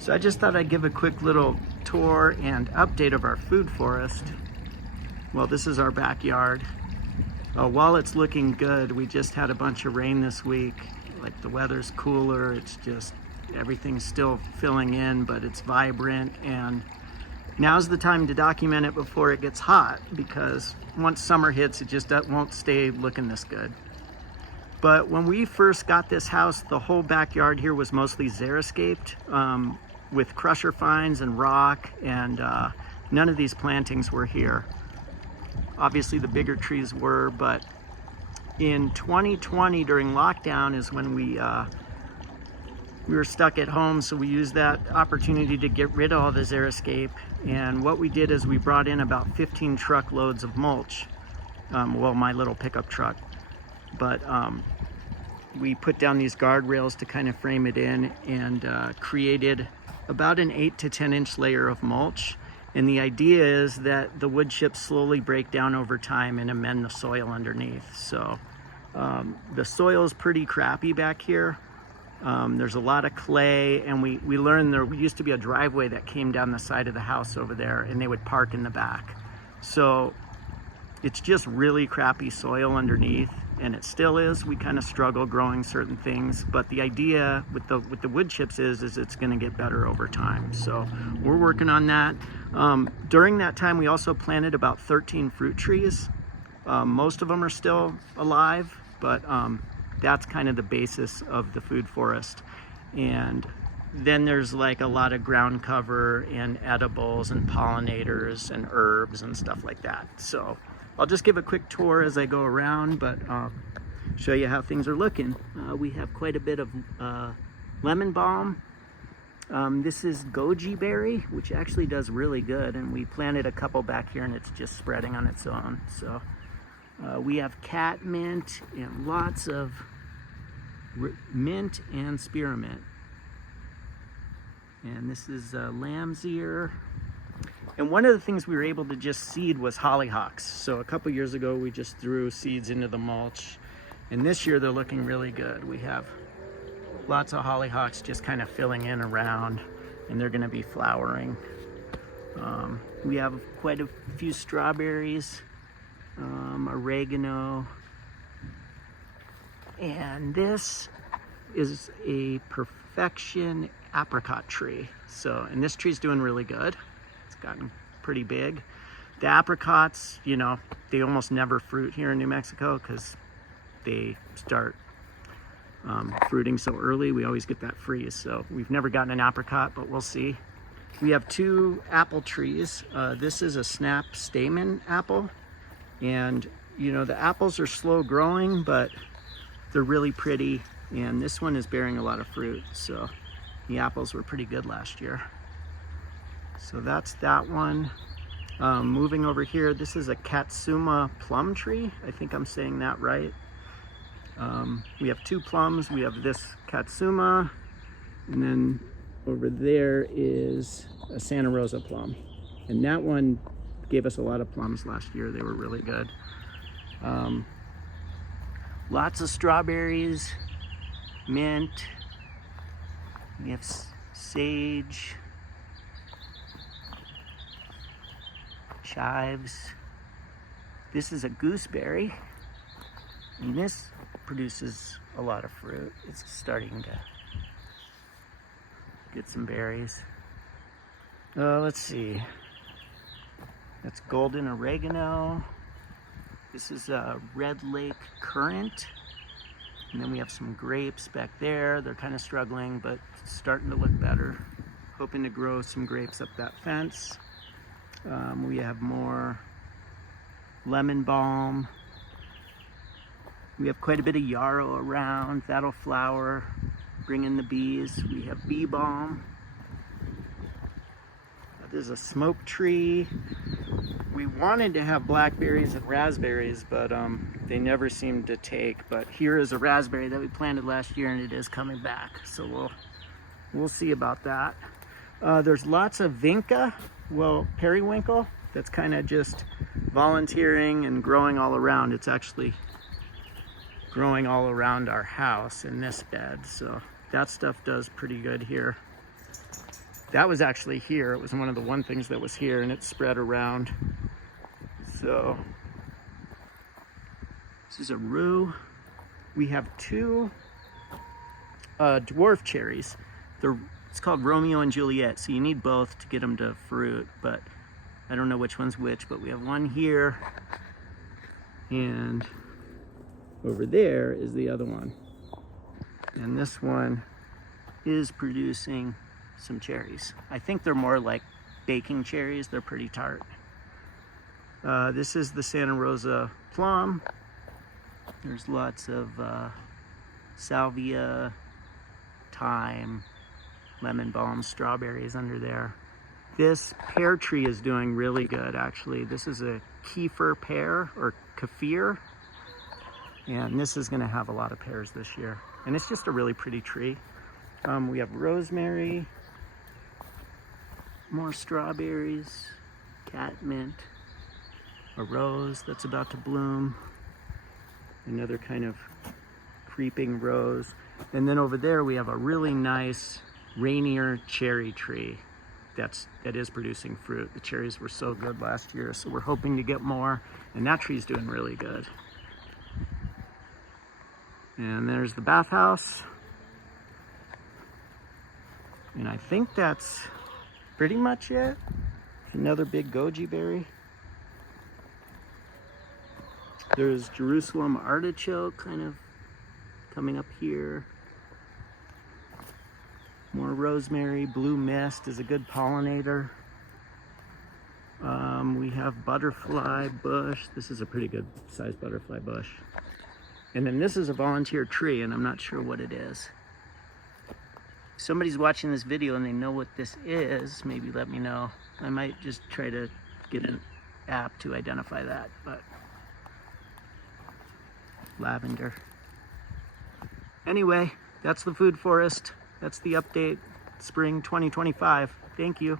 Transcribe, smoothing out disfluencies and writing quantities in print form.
So I just thought I'd give a quick little tour and update of our food forest. Well, this is our backyard. While it's looking good, we just had a bunch of rain this week. Like, the weather's cooler, it's just, everything's still filling in, but it's vibrant, and now's the time to document it before it gets hot, because once summer hits, it just won't stay looking this good. But when we first got this house, the whole backyard here was mostly xeriscaped, with crusher fines and rock, and none of these plantings were here. Obviously the bigger trees were, but in 2020 during lockdown is when we were stuck at home, so we used that opportunity to get rid of all the xeriscape. And what we did is we brought in about 15 truckloads of mulch, well, my little pickup truck, but we put down these guardrails to kind of frame it in, and created about an 8 to 10 inch layer of mulch. And the idea is that the wood chips slowly break down over time and amend the soil underneath. So the soil is pretty crappy back here. There's a lot of clay, and we learned there used to be a driveway that came down the side of the house over there, and they would park in the back. So it's just really crappy soil underneath, and it still is. We kind of struggle growing certain things, but the idea with the wood chips is it's going to get better over time. So we're working on that. During that time, we also planted about 13 fruit trees. Most of them are still alive, but that's kind of the basis of the food forest. And then there's like a lot of ground cover and edibles and pollinators and herbs and stuff like that. So I'll just give a quick tour as I go around, but show you how things are looking. We have quite a bit of lemon balm. This is goji berry, which actually does really good, and we planted a couple back here and it's just spreading on its own. So we have cat mint and lots of mint and spearmint. And this is lamb's ear. And one of the things we were able to just seed was hollyhocks. So a couple years ago, we just threw seeds into the mulch. And this year, they're looking really good. We have lots of hollyhocks just kind of filling in around, and they're gonna be flowering. We have quite a few strawberries, oregano, and this is a perfection apricot tree. So, and this tree's doing really good. It's gotten pretty big. The apricots, you know, they almost never fruit here in New Mexico because they start fruiting so early. We always get that freeze, so we've never gotten an apricot, but we'll see. We have 2 apple trees. This is a snap stamen apple, and you know, the apples are slow growing, but they're really pretty, and this one is bearing a lot of fruit, so the apples were pretty good last year. So that's that one. Moving over here, this is a Katsuma plum tree. I think I'm saying that right. We have 2 plums. We have this Katsuma, and then over there is a Santa Rosa plum. And that one gave us a lot of plums last year. They were really good. Lots of strawberries, mint. We have sage, chives. This is a gooseberry, and this produces a lot of fruit. It's starting to get some berries. Let's see. That's golden oregano. This is a Red Lake currant. And then we have some grapes back there. They're kind of struggling, but starting to look better. Hoping to grow some grapes up that fence. We have more lemon balm. We have quite a bit of yarrow around. That'll flower, bring in the bees. We have bee balm. There's a smoke tree. We wanted to have blackberries and raspberries, but they never seemed to take. But here is a raspberry that we planted last year, and it is coming back. So we'll see about that. There's lots of vinca, well, periwinkle, that's kind of just volunteering and growing all around. It's actually growing all around our house in this bed, so that stuff does pretty good here. That was actually here. It was one of the one things that was here, and it spread around. So this is a rue. We have two dwarf cherries. It's called Romeo and Juliet, so you need both to get them to fruit, but I don't know which one's which, but we have one here, and over there is the other one. And this one is producing some cherries. I think they're more like baking cherries. They're pretty tart. This is the Santa Rosa plum. There's lots of salvia, thyme, lemon balm, strawberries under there. This pear tree is doing really good, actually. This is a kefir pear, or kefir, and this is going to have a lot of pears this year. And it's just a really pretty tree. We have rosemary, more strawberries, catmint, a rose that's about to bloom, another kind of creeping rose. And then over there we have a really nice Rainier cherry tree that is producing fruit. The cherries were so good last year, so we're hoping to get more, and that tree's doing really good. And there's the bathhouse. And I think that's pretty much it. Another big goji berry. There's Jerusalem artichoke kind of coming up here. More rosemary. Blue mist is a good pollinator. We have butterfly bush. This is a pretty good sized butterfly bush. And then this is a volunteer tree, and I'm not sure what it is. If somebody's watching this video and they know what this is, maybe let me know. I might just try to get an app to identify that, but lavender. Anyway, that's the food forest. That's the update, spring 2025. Thank you.